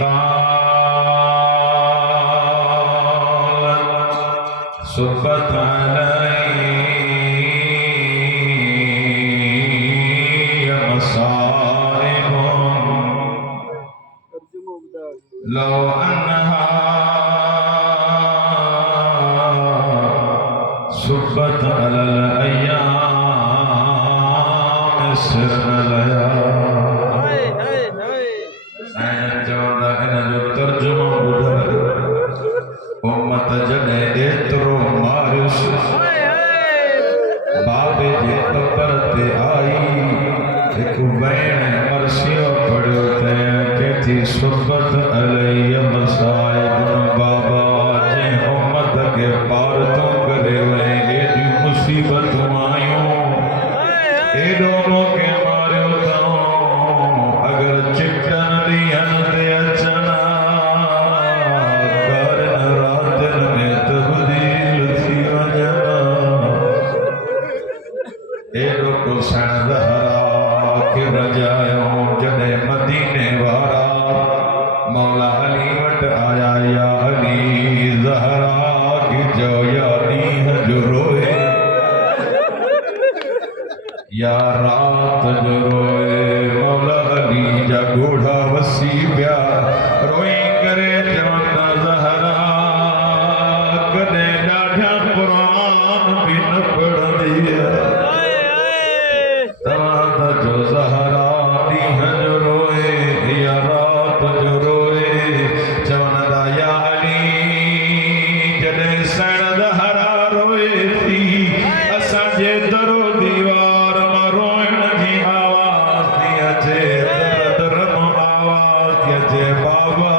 طالت صبت علي مصائب لو أنها صبت على الأيام سرنا ليا तर्जुमो ॿुधर उम्मत जॾहिं एतिरो मारियुस बाबे जे कबर ते आई हिकु भेण मरसियो पढ़ियो ते केथी सुबत अलैय मसाइब बाबा जे उम्मत के पार तो करे वे एॾियूं मुसीबतूं आयूं एॾो मोके मारियो अथऊं अगर चिटन ॾींहंनि ते अचना करन रातिन में तब्दील थी वञनि एॾो को सण ज़हरा खे रजायो जॾहिं मदीने वारा मौला अली वटि आया या अली ज़हरा खे चयो या ॾींहं जो रोए या रात जो रोए मौला अली जा ॻोढ़ा वसी पिया रोई करे चवंदा ज़हरा कॾहिं ॾाढा क़ुरान बि न पढ़ंदी तव्हां त जो ज़हरा ॾींहं जो रोए या रात जो रोए चवंदा या अली जॾहिं सण ज़हरा रोए थी असांजे दरो दीवार मां रोइण जी आवाज़ थी अचे दर दर मां आवाज़ थी अचे बाबा